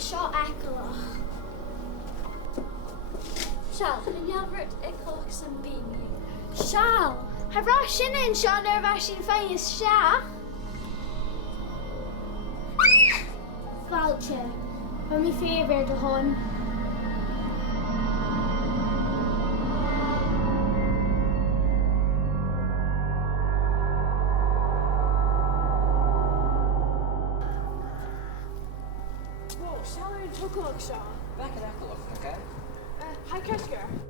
seo ecolach. Seall, yn iafryd ecolach sy'n bini. Seall, hyfra sy'n ein Seall ar fa sy'n ffein ys Seall. Gwaltio, mae mi ffeifr dy hwn. Whoa, Seall yn tocolwch Seall. Back in Ecolwch, okay? Hi, Kesker.